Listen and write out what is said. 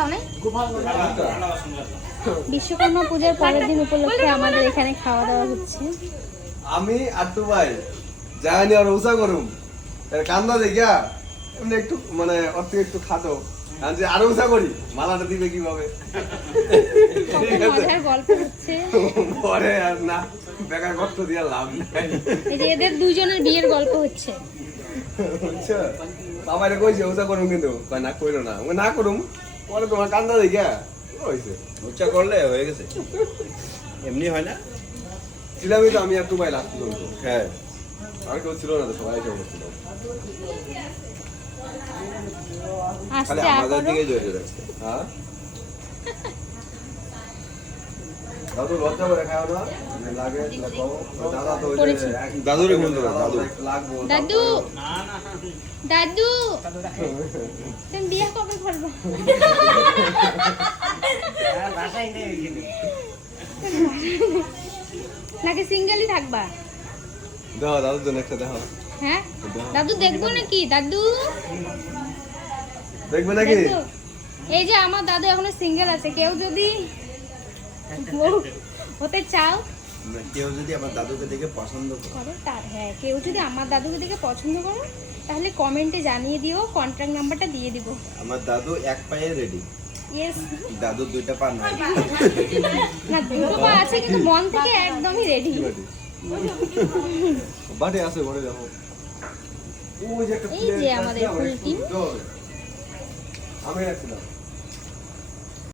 খাও নাই? বিশ্বকর্মা পূজার পরের দিন উপলক্ষে আমাদের এখানে খাওয়া দাওয়া হচ্ছে। আমি আট্টু ভাই যাইনি আর উষা করুম কান্দা দেখিয়া এমনি একটু মানে ওর থেকে একটু খাটো আর যে আরো উষা করি মালাটা দিবে কিভাবে মজার গল্প হচ্ছে। পরে আর না বেকার কষ্ট দিয়ে লাভ নাই। এই যে এদের দুইজনের বিয়ের গল্প হচ্ছে। বুঝছো বাবারে কইছে উষা করুম কিন্তু কয় না কইলো না আমি না করুম পরে তোমার কান্দা দেখিয়া হইছে উচ্চা করলে হয়ে গেছে, এমনি হয় না। ছিলামই তো আমি আর টুবাই লাস্ট পর্যন্ত। হ্যাঁ, আর কেউ ছিল না তো সবাই কেউ করছিল খালি আসছে আমাদের এখনো দিকে জড়িয়ে রাখছে। হ্যাঁ দাদু লজ্জা করে খাও না লাগে লাগাও দাদা তো ওই করেছি। যে দাদুরে ফোন করো, দাদু। লাগবো দাদু দাদু তুমি বিয়ে কবে করবো? নাকি সিঙ্গেলই থাকবা? দাও দাদুর জন্য একটা দেখো হ্যাঁ দাদু দেখবো নাকি? দাদু দেখবে নাকি দেখবো? এই যে আমার দাদু এখনো সিঙ্গেল আছে, কেউ যদি হতে চাও কেউ যদি আমার দাদুকে দেখে পছন্দ করে, করে তার, হ্যাঁ কেউ যদি আমার দাদুকে দেখে পছন্দ করো তাহলে কমেন্টে জানিয়ে দিও, কন্ট্যাক্ট নাম্বারটা দিয়ে দিব। আমার দাদু এক পায়ে রেডি, ইয়েস। দাদু দুইটা পা নাই। না দুটো পা আছে কিন্তু মন থেকে একদমই রেডি। বাটে আছে ঘরে যাবো ওই যে একটা এই যে আমাদের ফুল টিম। আমি রাখছিলাম